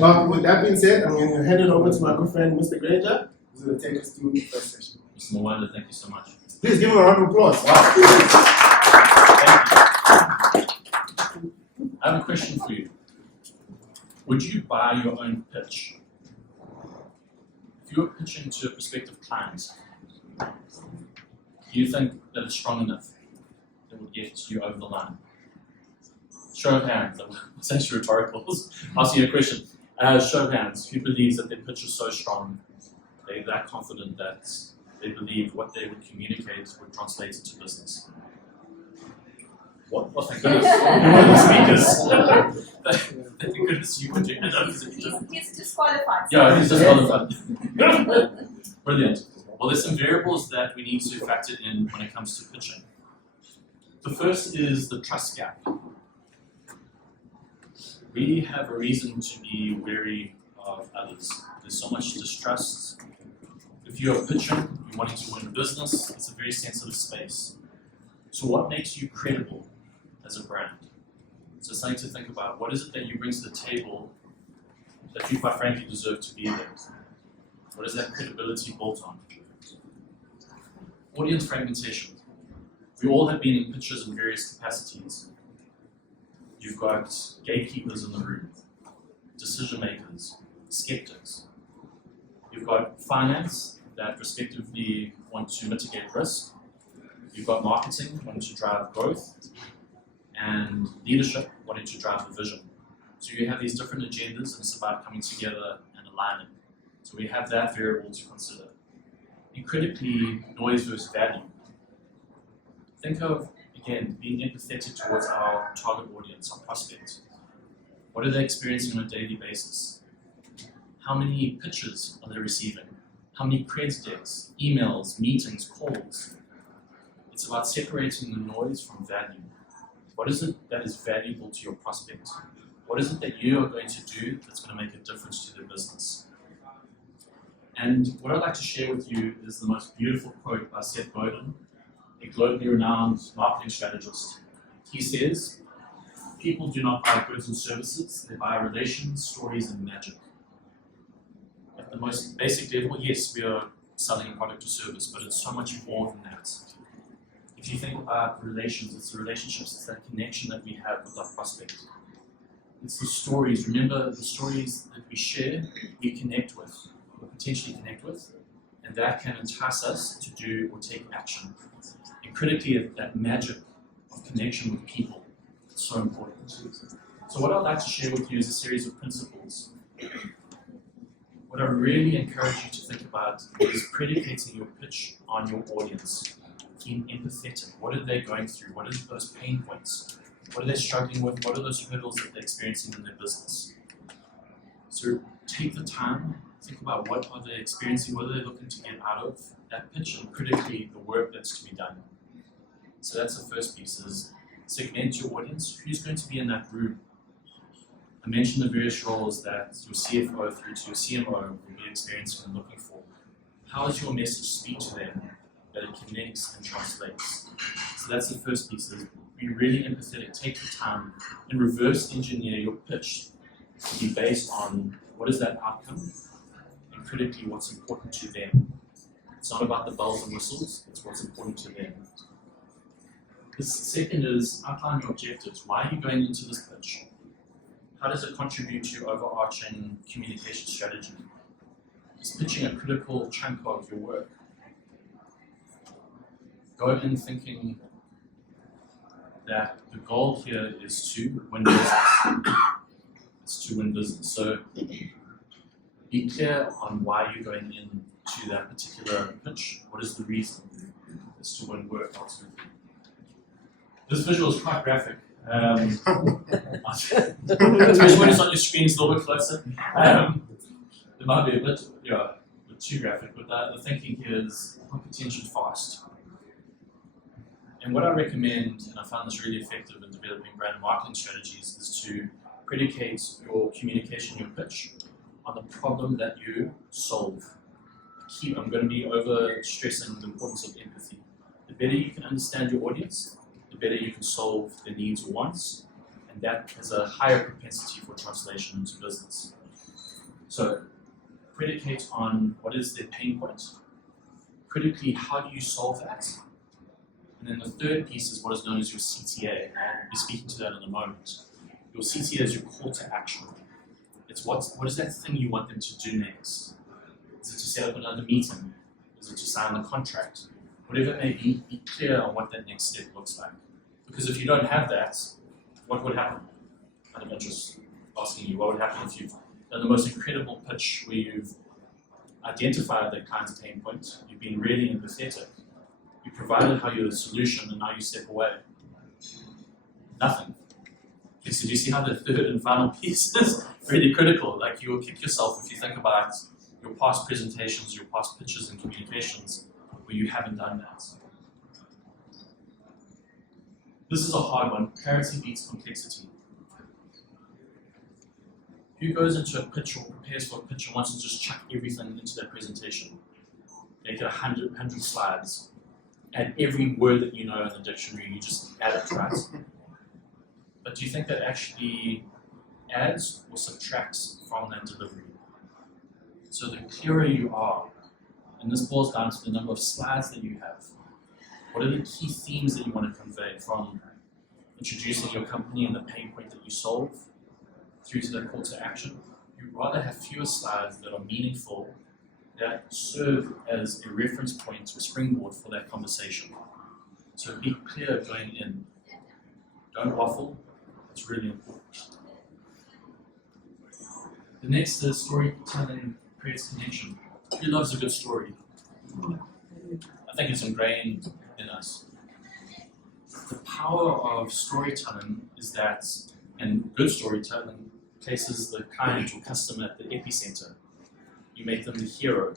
But with that being said, I'm going to hand it over to my good friend, Mr. Granger, who's going to take us through the first session. Mr. Mwanda, thank you so much. Please give him a round of applause. Wow. Thank you. I have a question for you. Would you buy your own pitch? If you were pitching to a prospective client, do you think that it's strong enough that would get you over the line? Show of hands. It's actually rhetorical. Asking you a question. Show of hands. Who believes that their pitch is so strong, they're that confident that they believe what they would communicate would translate into business? What? Oh, thank goodness. You're one of the speakers. Thank goodness you would do it. He's disqualified. Yeah, he's disqualified. Brilliant. Well, there's some variables that we need to factor in when it comes to pitching. The first is the trust gap. We have a reason to be wary of others. There's so much distrust. If you're pitching, you're wanting to win a business, it's a very sensitive space. So what makes you credible as a brand? So something to think about. What is it that you bring to the table that you quite frankly deserve to be there? What is that credibility built on? Audience fragmentation. We all have been in pitches in various capacities. You've got gatekeepers in the room, decision makers, skeptics. You've got finance that respectively want to mitigate risk. You've got marketing wanting to drive growth, and leadership wanting to drive the vision. So you have these different agendas, and it's about coming together and aligning. So we have that variable to consider. And critically, noise versus value. Think of, again, being empathetic towards our target audience, our prospects. What are they experiencing on a daily basis? How many pitches are they receiving? How many creds decks, emails, meetings, calls? It's about separating the noise from value. What is it that is valuable to your prospect? What is it that you are going to do that's going to make a difference to their business? And what I'd like to share with you is the most beautiful quote by Seth Godin, a globally renowned marketing strategist. He says, people do not buy goods and services, they buy relations, stories, and magic. At the most basic level, yes, we are selling a product or service, but it's so much more than that. If you think about relations, it's the relationships, it's that connection that we have with our prospect. It's the stories. Remember, the stories that we share, we connect with, or potentially connect with, and that can entice us to do or take action. And critically, that magic of connection with people is so important. So what I'd like to share with you is a series of principles. What I really encourage you to think about is predicating your pitch on your audience. Being empathetic. What are they going through? What are those pain points? What are they struggling with? What are those hurdles that they're experiencing in their business? So take the time, think about what are they experiencing, what are they looking to get out of that pitch, and critically the work that's to be done. So that's the first piece, is segment your audience. Who's going to be in that room? I mentioned the various roles that your CFO through to your CMO will be experiencing and looking for. How does your message speak to them that it connects and translates? So that's the first piece, is be really empathetic, take your time, and reverse engineer your pitch to be based on what is that outcome, and critically what's important to them. It's not about the bells and whistles, it's what's important to them. The second is outline your objectives. Why are you going into this pitch? How does it contribute to your overarching communication strategy? Is pitching a critical chunk of your work? Go in thinking that the goal here is to win business. It's to win business. So be clear on why you're going into that particular pitch. What is the reason? It's to win work ultimately. This visual is quite graphic. Especially when it's on your screen, it's a little bit closer. It might be a bit too graphic, but the thinking here is hook attention fast. And what I recommend, and I found this really effective in developing brand and marketing strategies, is to predicate your communication, your pitch, on the problem that you solve. I'm going to be over stressing the importance of empathy. The better you can understand your audience, the better you can solve their needs or wants, and that has a higher propensity for translation into business. So predicate on what is their pain point. Critically, how do you solve that? And then the third piece is what is known as your CTA. I'll be speaking to that in a moment. Your CTA is your call to action. It's what is that thing you want them to do next? Is it to set up another meeting? Is it to sign the contract? Whatever it may be clear on what that next step looks like. Because if you don't have that, what would happen? Out of interest, asking you, what would happen if you've done the most incredible pitch where you've identified that client's pain point, you've been really empathetic, you provided how you're the solution, and now you step away? Nothing. Okay, so do you see how the third and final piece is really critical? Like, you will kick yourself if you think about your past presentations, your past pitches and communications where you haven't done that. This is a hard one. Clarity beats complexity. Who goes into a pitch or prepares for a pitch and wants to just chuck everything into their presentation? Make it 100 slides. Add every word that you know in the dictionary, you just add it, right? But do you think that actually adds or subtracts from that delivery? So the clearer you are, and this boils down to the number of slides that you have, what are the key themes that you want to convey from introducing your company and the pain point that you solve through to the call to action? You'd rather have fewer slides that are meaningful, that serve as a reference point or springboard for that conversation. So be clear going in. Don't waffle. It's really important. The next is storytelling creates connection. Who loves a good story? I think it's ingrained in us. The power of storytelling is that, and good storytelling places the client or customer at the epicenter. You make them the hero.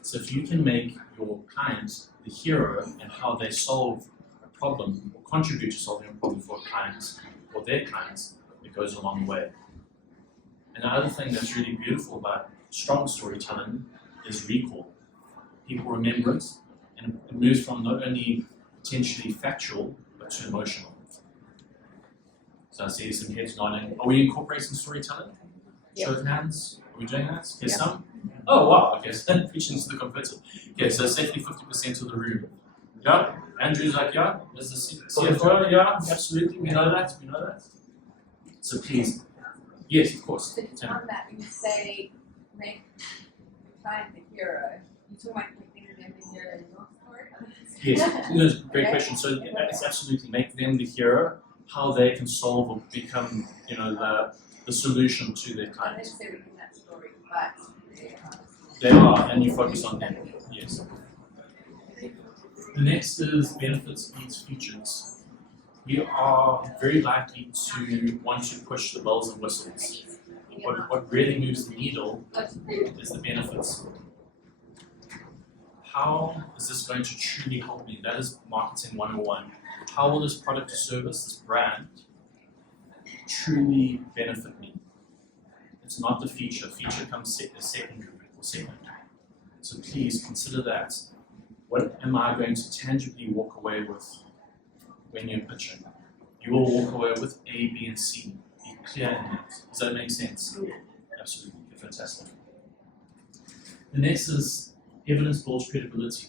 So if you can make your client the hero and how they solve a problem or contribute to solving a problem for a client or their clients, it goes a long way. And the other thing that's really beautiful about strong storytelling is recall. People remember it, and it moves from not only potentially factual, but to emotional. So I see some heads nodding. Are we incorporating storytelling? Yep. Show of hands. Are we doing that? Okay, Yep. some? Oh, wow. Okay, so preaching to the converted. Okay, so safely 50% of the room. Yeah? Andrew's like, yeah? Is the CFO? Yeah, absolutely. We know that. We know that. So please. Yes, of course. So just on that, when you say make the client the hero, you talk about making them the hero in your story? Yes, that's a great Okay. question. So it's absolutely make them the hero, how they can solve or become, the solution to their Not client. necessarily in that story, but They are, and you focus on them. Yes. The next is benefits meets features. We are very likely to want to push the bells and whistles. What really moves the needle is the benefits. How is this going to truly help me? That is marketing 101. How will this product or service, this brand, truly benefit me? It's not the feature. Feature comes secondary or second. So please consider that. What am I going to tangibly walk away with when you're pitching? You will walk away with A, B, and C. Be clear in that. Does that make sense? Absolutely. Fantastic. The next is evidence builds credibility.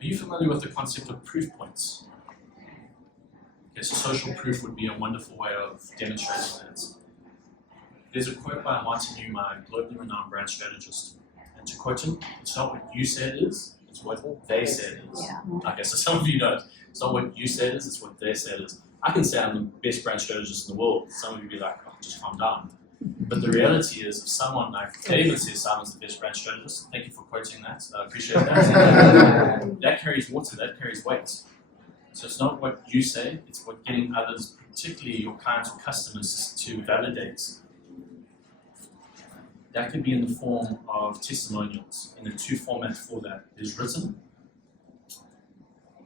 Are you familiar with the concept of proof points? Okay, so social proof would be a wonderful way of demonstrating that. There's a quote by Martin Yu, my globally renowned brand strategist. And to quote him, it's not what you said it is, it's what they said it is. Yeah. Okay, so some of you don't. It's not what you said it is, it's what they said it is. I can say I'm the best brand strategist in the world. Some of you be like, oh, just calm down. But the reality is, if someone like David says Simon's the best brand strategist, thank you for quoting that, I appreciate that. That carries water, that carries weight. So it's not what you say, it's what getting others, particularly your clients or customers, to validate. That could be in the form of testimonials, and the two formats for that is written,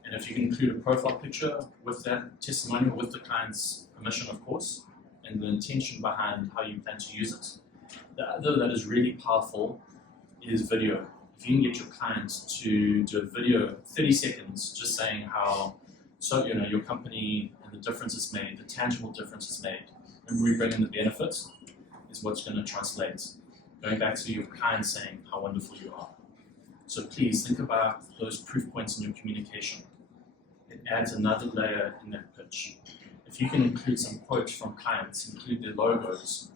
and if you can include a profile picture with that testimonial, with the client's permission, of course, and the intention behind how you plan to use it. The other that is really powerful is video. If you can get your clients to do a video, 30 seconds, just saying how, your company and the difference it's made, the tangible difference it's made, and we bring in the benefits, is what's going to translate. Going back to your client saying how wonderful you are. So please think about those proof points in your communication. It adds another layer in that pitch. If you can include some quotes from clients, include their logos,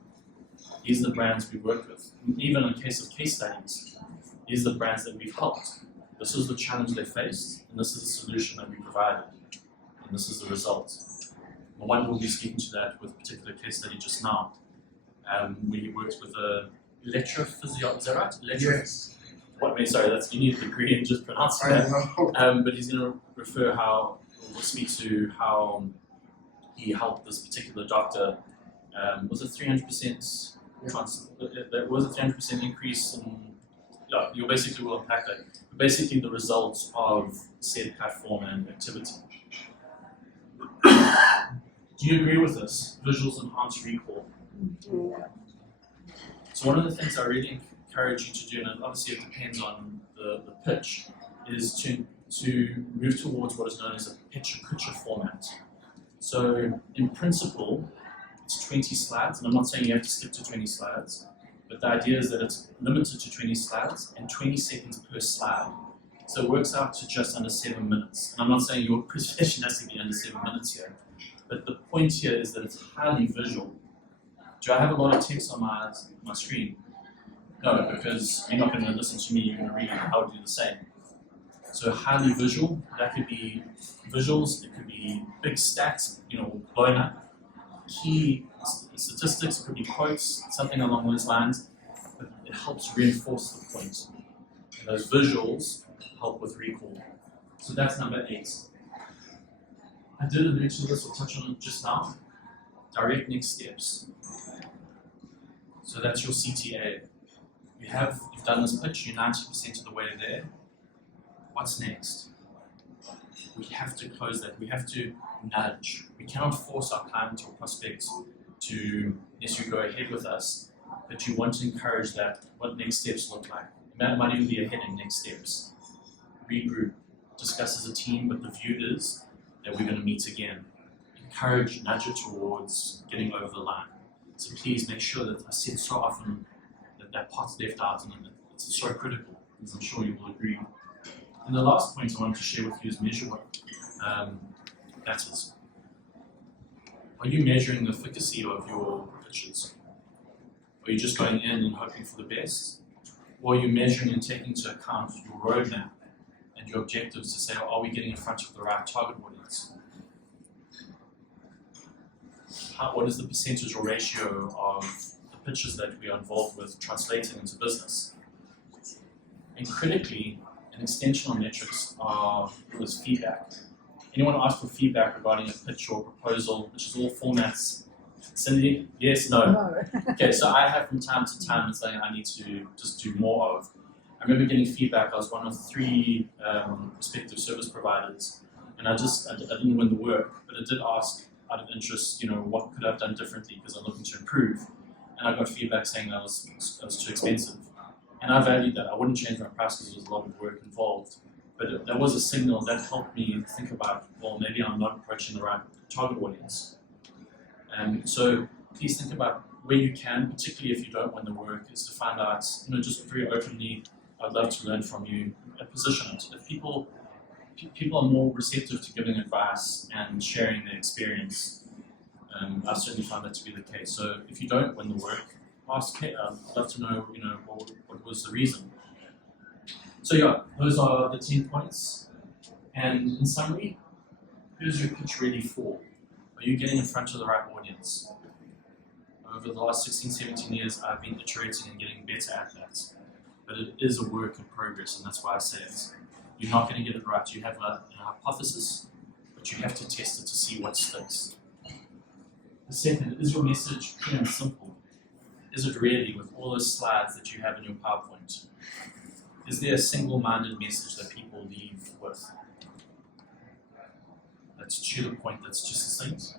these are the brands we work with. Even in case of case studies, these are the brands that we've helped. This is the challenge they faced, and this is the solution that we provided, and this is the result. The one will be speaking to that with a particular case study just now. We worked with a electrophysiologist, is that right? Yes. Sorry, you need a degree in just pronouncing I that. know. But he's going to we'll speak to how he helped this particular doctor. Was it 300%? There was a 300% increase in. Yeah, you basically will unpack that. Basically, the results of said platform and activity. Do you agree with this? Visuals enhance recall. So one of the things I really encourage you to do, and obviously it depends on the pitch, is to move towards what is known as a picture format. So in principle, it's 20 slides, and I'm not saying you have to stick to 20 slides, but the idea is that it's limited to 20 slides and 20 seconds per slide. So it works out to just under 7 minutes. And I'm not saying your presentation has to be under 7 minutes here, but the point here is that it's highly visual. Do I have a lot of text on my screen? No, because you're not going to listen to me, you're going to read it. I would do the same. So highly visual, that could be visuals, it could be big stats, blowing up. Key statistics, it could be quotes, something along those lines, but it helps reinforce the point. And those visuals help with recall. So that's number 8. I did allude to this, or touch on it just now. Direct next steps. So that's your CTA. You've done this pitch, you're 90% of the way there. What's next? We have to close that. We have to nudge. We cannot force our client or prospect to necessarily go ahead with us, but you want to encourage that, what next steps look like. That might even be a heading, next steps. Regroup, discuss as a team, but the view is that we're going to meet again. Encourage, nudge it towards getting over the line. So please make sure that I said so often that part's left out, and it's so critical, as I'm sure you will agree. And the last point I wanted to share with you is measure what matters. Are you measuring the efficacy of your pitches? Are you just going in and hoping for the best? Or are you measuring and taking into account your roadmap and your objectives to say, are we getting in front of the right target audience? What is the percentage or ratio of the pitches that we are involved with translating into business? And critically, an extension on metrics was feedback. Anyone ask for feedback regarding a pitch or proposal, which is all formats? Cindy? Yes? No? Okay, so I have from time to time something I need to just do more of. I remember getting feedback. I was one of 3 respective service providers, and I didn't win the work, but I did ask out of interest, what could I have done differently because I'm looking to improve. And I got feedback saying I was too expensive. And I valued that. I wouldn't change my price because there was a lot of work involved. But that was a signal that helped me think about, well, maybe I'm not approaching the right target audience. So please think about where you can, particularly if you don't win the work, is to find out, just very openly, I'd love to learn from you, position it. If people are more receptive to giving advice and sharing their experience, I certainly found that to be the case. So if you don't win the work, ask, hey, I'd love to know, what was the reason. So yeah, those are the 10 points. And in summary, who's your pitch ready for? Are you getting in front of the right audience? Over the last 16, 17 years, I've been iterating and getting better at that. But it is a work in progress, and that's why I say it. You're not going to get it right. You have a hypothesis, but you have to test it to see what sticks. The second, is your message clear and simple? Is it really with all those slides that you have in your PowerPoint? Is there a single-minded message that people leave with? That's to the point, that's just succinct.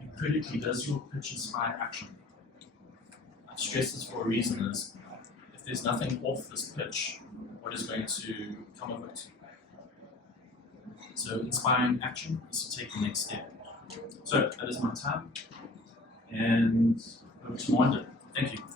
And critically, does your pitch inspire action? I stress this for a reason, is if there's nothing off this pitch, what is going to come of it? So inspiring action is to take the next step. So that is my time, and over to Mwanda. Thank you.